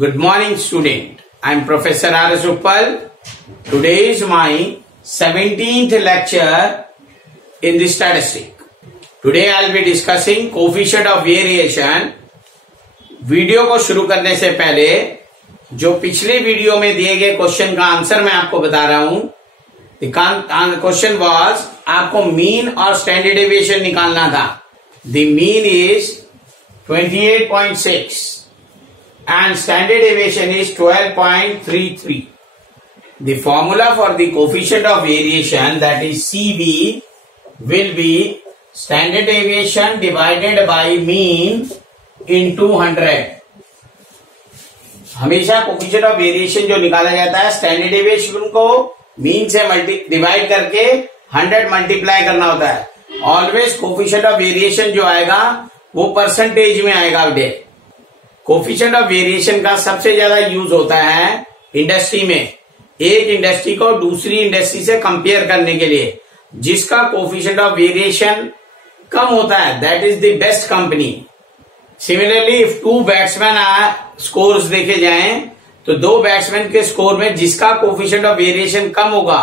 Good morning, student. I am Professor R.S. Uppal. Today is my 17th lecture in the statistic. Today I will be discussing coefficient of variation. Video को शुरू करने से पहले जो पिछले video में दिए गए क्वेश्चन का आंसर मैं आपको बता रहा हूं. क्वेश्चन वाज आपको मीन और स्टैंडर्ड डेविएशन निकालना था. The mean is 28.6 and standard deviation is 12.33. The formula for the coefficient of variation, that is CV, will be standard deviation divided by mean into 100. हमेशा कोफिशिएंट ऑफ वेरिएशन जो निकाला जाता है standard deviation को mean से divide करके 100 multiply करना होता है. ऑलवेज कोफिशिएंट ऑफ वेरिएशन जो आएगा वो परसेंटेज में आएगा. बेटे कोफिशिएंट ऑफ वेरिएशन का सबसे ज्यादा यूज होता है इंडस्ट्री में. एक इंडस्ट्री को दूसरी इंडस्ट्री से कंपेयर करने के लिए जिसका कोफिशिएंट ऑफ वेरिएशन कम होता है, that is the best company. Similarly if two batsman scores देखे जाएं तो दो बैट्समैन के स्कोर में जिसका कोफिशिएंट ऑफ वेरिएशन कम होगा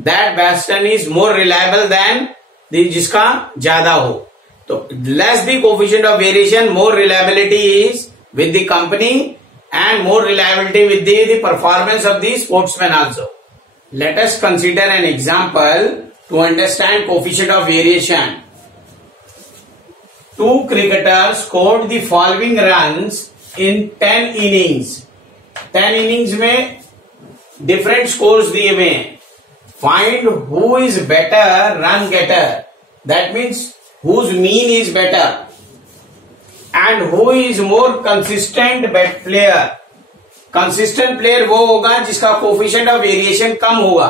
that batsman is more reliable then जिसका ज्यादा हो. तो less the coefficient of variation, more reliability is with the company and more reliability with the performance of the sportsman also. Let us consider an example to understand coefficient of variation. Two cricketers scored the following runs in 10 innings. 10 innings में different scores दिए हुए हैं. Find who is better run getter. That means whose mean is better. And who is more consistent bet player. Consistent player वो होगा जिसका coefficient of variation कम होगा.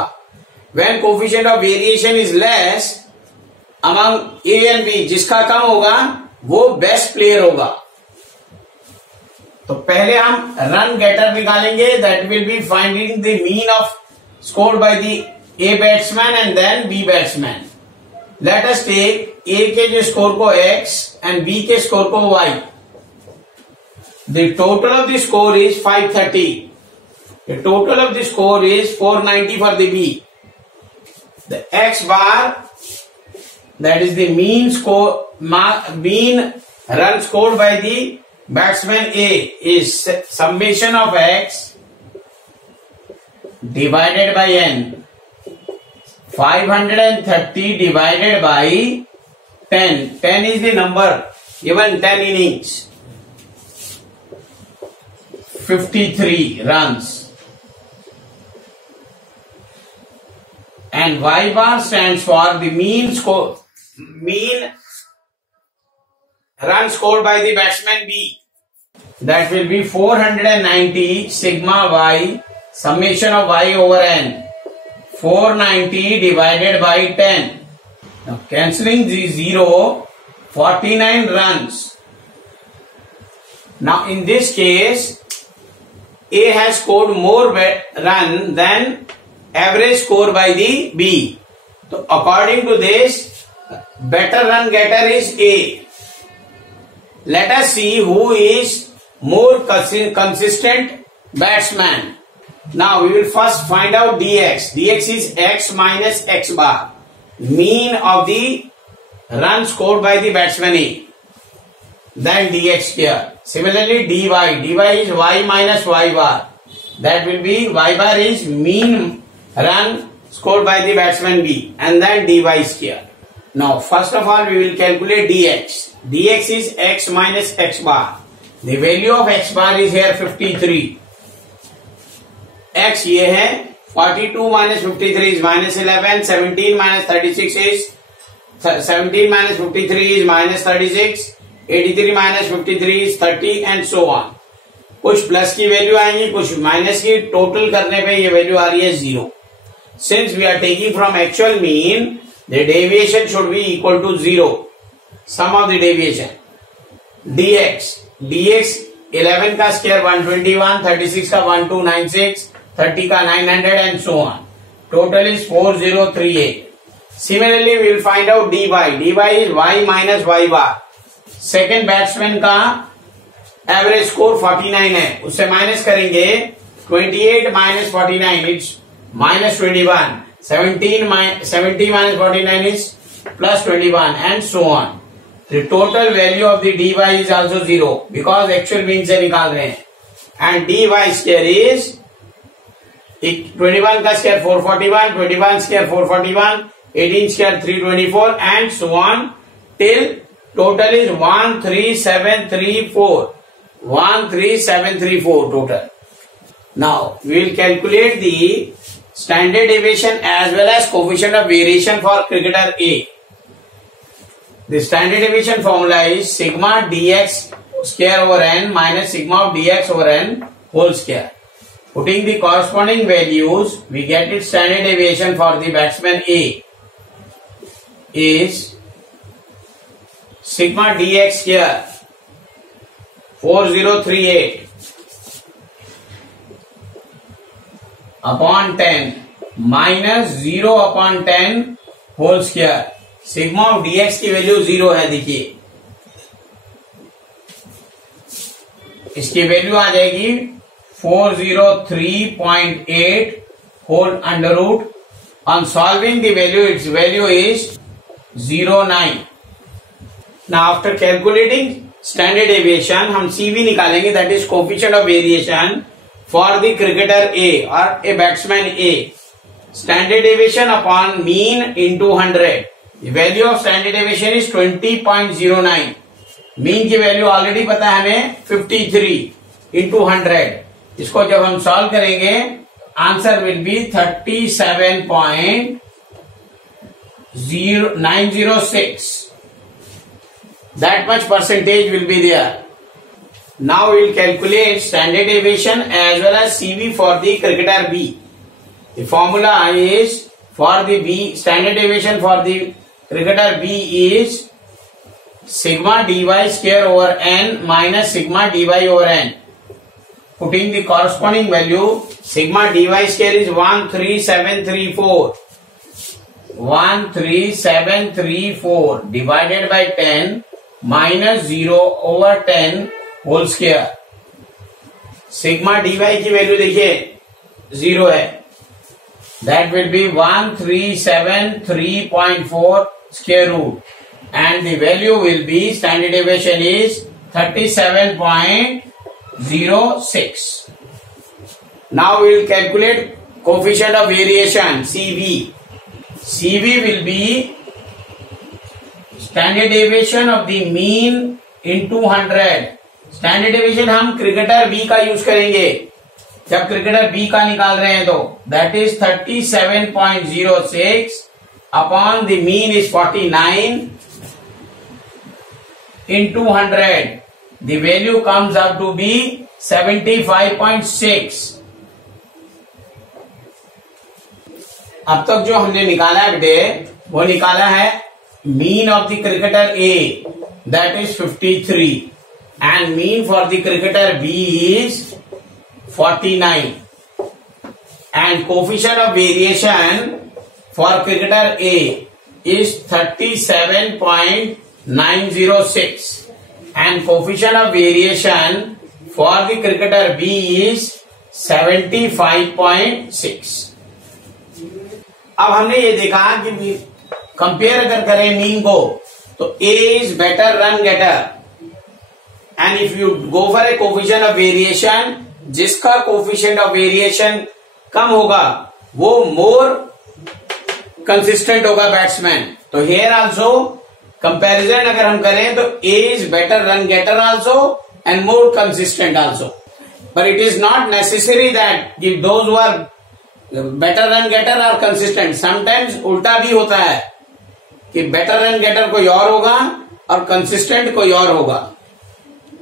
When coefficient of variation is less among A and B, जिसका कम होगा वो best player होगा. तो पहले हम run getter निकालेंगे. That will be finding the mean of scored by the A batsman and then B batsman. Let us take A के जो स्कोर को X and B के स्कोर को Y. The total of the score is 530. The total of the score is 490 for the B. The X bar, that is the mean score, mean run scored by the batsman A, is summation of X divided by N. 530 divided by 10. 10 is the number given 10 innings. 53 runs. And Y bar stands for the mean run scored by the batsman B. That will be 490 sigma Y summation of Y over N. 490 divided by 10. Now cancelling the 0, 49 runs. Now in this case, A has scored more run than average score by the B. So according to this, better run getter is A. Let us see who is more consistent batsman. Now we will first find out dx. Dx is x minus x bar, mean of the run scored by the batsman A. Then dx here. Similarly dy. Dy is y minus y bar. That will be y bar is mean run scored by the batsman B. And then dy is here. Now first of all we will calculate dx. Dx is x minus x bar. The value of x bar is here 53. X ये है 42 minus 53 is minus 11. 17 minus 36 is 17 minus 53 is minus 36. 83 minus 53 is 30 and so on. कुछ plus की value आएंगी, कुछ minus की. Total करने पे ये वैल्यू आ रही है 0. Since we are taking from actual mean, the deviation should be equal to 0. Sum of the deviation. dx. dx 11 का स्क्वायर 121, 36 का 1296, 30 का 900 and so on. Total is 4038. Similarly, we will find out dy. dy is y minus y bar. Second batsman का average score 49 है, उससे minus करेंगे 28 minus 49 it's minus 21, 70 minus 49 is plus 21 and so on. The total value of the dy is also 0 because actual mean से निकाल रहे हैं, and dy square is 21 का square 441, 21 square 441, 18 square 324 and so on till total is 13734. 13734 total. Now we will calculate the standard deviation as well as coefficient of variation for cricketer A. The standard deviation formula is sigma dx square over n minus sigma of dx over n whole square. Putting the corresponding values, we get its standard deviation for the batsman A is sigma dx square 4038 upon 10 minus 0 upon 10 whole square. Sigma of dx की value 0 है, देखिए इसकी value आ जाएगी 403.8 whole under root. On solving the value its value is 09. Now after calculating standard deviation हम CV निकालेंगे, that is coefficient of variation for the cricketer A or a batsman A. Standard deviation upon mean into 100. The value of standard deviation is 20.09. Mean की value already पता है हमें 53 into 100. इसको जब हम solve करेंगे answer will be 37.906. That much percentage will be there. Now we will calculate standard deviation as well as CV for the cricketer B. The formula is for the B standard deviation for the cricketer B is sigma dy square over n minus sigma dy over n. Putting the corresponding value, sigma dy square is 13734. 13734 divided by 10 minus 0 over 10 whole square. Sigma D Y की value देखिए 0 है, that will be 1373.4 square root and the value will be standard deviation is 37.06. Now we will calculate coefficient of variation CV. CV will be standard deviation of the mean into 100. Standard deviation हम cricketer B का use करेंगे जब cricketer B का निकाल रहे हैं, तो that is 37.06 upon the mean is 49 into 100. The value comes up to be 75.6. अब तक जो हमने निकाला है बेटे वो निकाला है mean of the cricketer A that is 53 and mean for the cricketer B is 49 and coefficient of variation for cricketer A is 37.906 and coefficient of variation for the cricketer B is 75.6. अब हमने ये देखा कि compare अगर करें mean को तो A is better run getter. And if you go for a coefficient of variation, जिसका coefficient of variation कम होगा वो more consistent होगा बैट्समैन. तो here also comparison अगर हम करें तो A is better run getter also and more consistent also. But it is not necessary that those who are better run getter are consistent. Sometimes उल्टा भी होता है कि better run getter कोई और होगा और consistent कोई और होगा.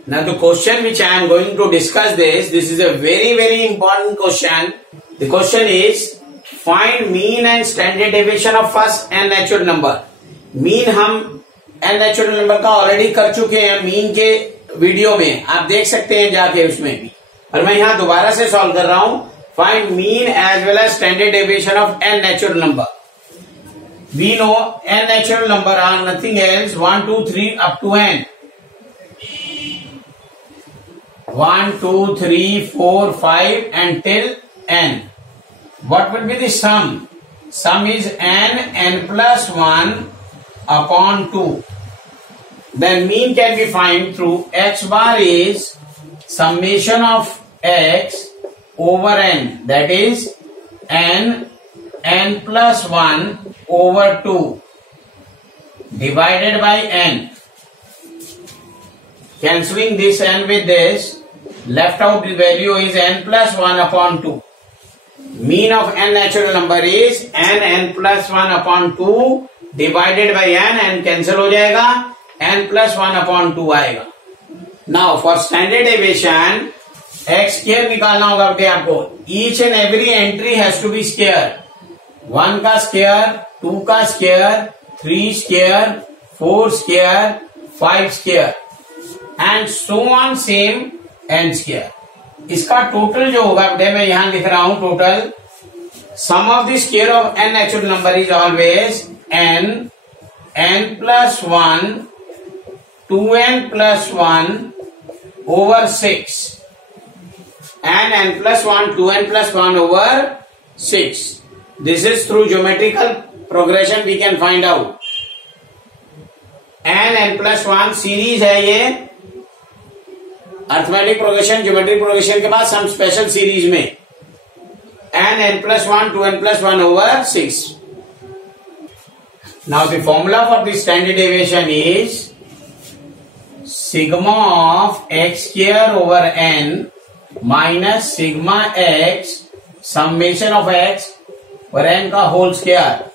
Now the question which I am going to discuss this is a very important question. The question is find mean and standard deviation of first n natural number. Mean हम n natural number का already कर चुके हैं mean के video में, आप देख सकते हैं जाके उसमें भी, और मैं यहाँ दोबारा से सॉल्व कर रहा हूँ. Find mean as well as standard deviation of n natural number. We know n natural number are nothing else 1, 2, 3 up to n. 1, 2, 3, 4, 5 and till n. What will be the sum? Sum is n plus 1 upon 2. Then mean can be found through x bar is summation of x over n, that is n plus 1 over 2 divided by n. Cancelling this n with this, left out the value is n plus 1 upon 2. Mean of n natural number is n plus 1 upon 2 divided by n cancel हो जाएगा, n plus 1 upon 2 आएगा. Now for standard deviation x square निकालना होगा बेटे आपको. Each and every entry has to be square. 1 का square, 2 का square, 3 square, 4 square, 5 square and so on same n square. इसका टोटल जो होगा बेटे मैं यहां लिख रहा हूं total. Sum of the square of n natural number is always n plus 1 2n plus 1 over 6 and n plus 1 2n plus 1 over 6. This is through geometrical progression we can find out. n plus 1 series है ये. Arithmetic progression geometric progression के बाद some special series में n plus 1 2n plus 1 over 6. Now the formula for the standard deviation is sigma of x square over n minus sigma x summation of x over n का whole square.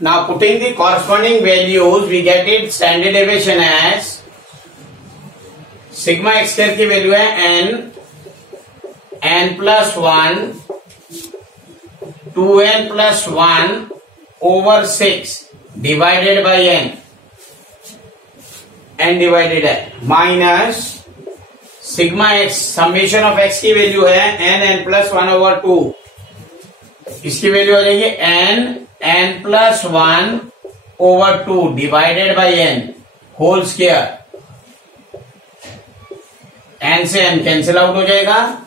Now putting the corresponding values we get it standard deviation as sigma x square की value है n plus 1 2n plus 1 over 6 divided by n divided है minus sigma x summation of x की value है n plus 1 over 2. इसकी value हो जाएगी n plus 1 over 2 divided by n whole square. n से n cancel out हो जाएगा.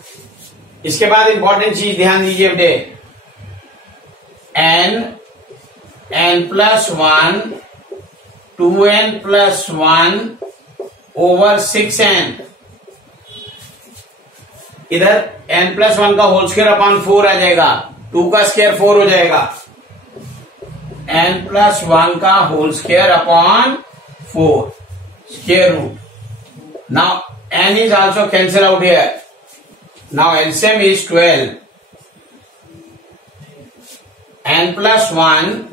इसके बाद इंपॉर्टेंट चीज ध्यान दीजिए बेटे. n plus 1 2n plus 1 over 6n. इधर n plus 1 का होल स्क्वायर अपॉन 4 आ जाएगा. 2 का स्क्वायर 4 हो जाएगा. n plus 1 का whole square upon 4 square root. Now n is also cancel out here. Now LCM is 12. n plus 1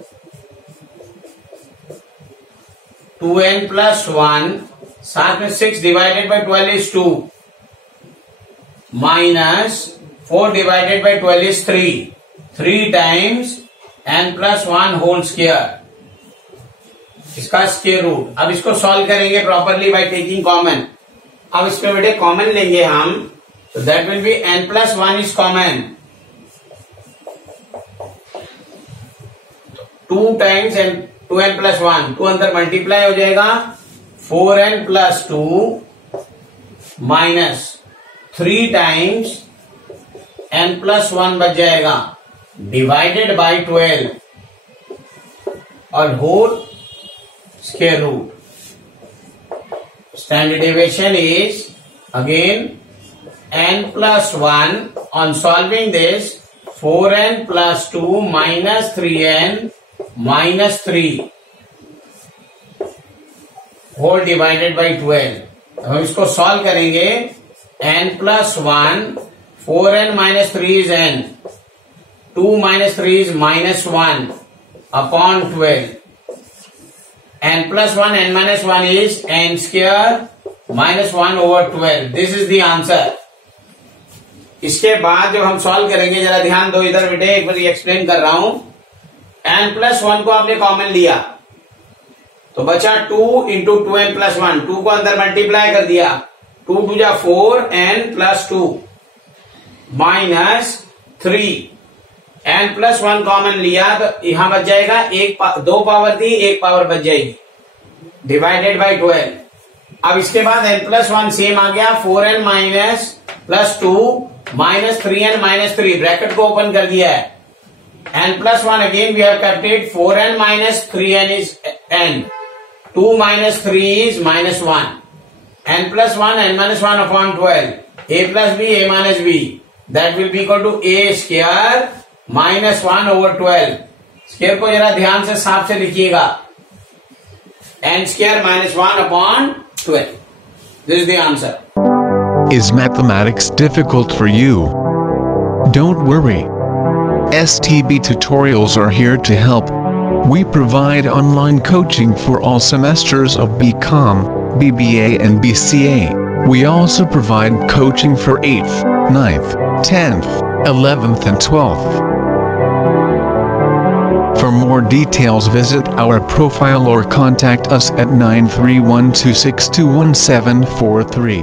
2n plus 1 साथ में 6 divided by 12 is 2 minus 4 divided by 12 is 3 times n plus 1 whole square. इसका square root. अब इसको solve करेंगे properly by taking common. अब इसमें बेटे common लेंगे हम, तो that will B n plus 1 is common. 2 times n 2n plus 1 2 अंदर मल्टीप्लाई हो जाएगा. 4n plus 2 minus 3 times n plus 1 बच जाएगा डिवाइडेड बाय 12 और whole square root. Standard deviation is again n plus 1. On solving this 4n plus 2 minus 3n minus 3 whole divided by 12. हम इसको solve करेंगे. n plus 1 4n minus 3 is n 2 minus 3 is minus 1 upon 12. n plus 1 n minus 1 is n square minus 1 over 12. This is the answer. इसके बाद जब हम solve करेंगे जरा ध्यान दो इधर बेटे, एक बार एक्सप्लेन कर रहा हूं. n plus 1 को आपने कॉमन लिया तो बचा 2 इंटू 2n plus 1. 2 को अंदर मल्टीप्लाई कर दिया. 2 2 जा 4 n plus 2 minus 3 n plus 1 common लिया तो यहां बच जाएगा 2 पावर थी 1 पावर बच जाएगी डिवाइडेड बाय 12. अब इसके बाद n+1 सेम आ गया, 4n minus plus 2 minus 3n minus 3, bracket को ओपन कर दिया है. n+1 again we have kept it, 4n minus 3n is n, 2 minus 3 is -1, n+1 n-1 upon 12, a plus b a minus b, that will be equal to a square -1 over 12. Square को जरा ध्यान से साफ से लिखिएगा, n square -1 upon 12. This is the answer. Is mathematics difficult for you? Don't worry. STB Tutorials are here to help. We provide online coaching for all semesters of BCom, BBA and BCA. We also provide coaching for 8th, 9th, 10th, 11th and 12th. For more details visit our profile or contact us at 9312621743.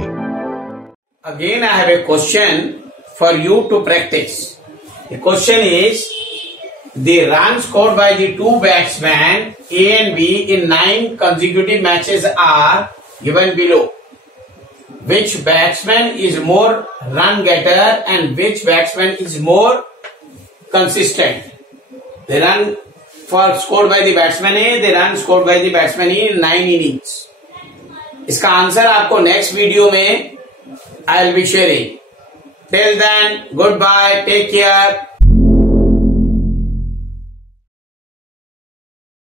Again I have a question for you to practice. The question is, the runs scored by the two batsmen A and B in 9 consecutive matches are given below. Which batsman is more run getter and which batsman is more consistent? The run scored by the batsman A, the run scored by the batsman E in 9 innings. इसका answer आपको next video में I will be sharing. Till then, goodbye, take care.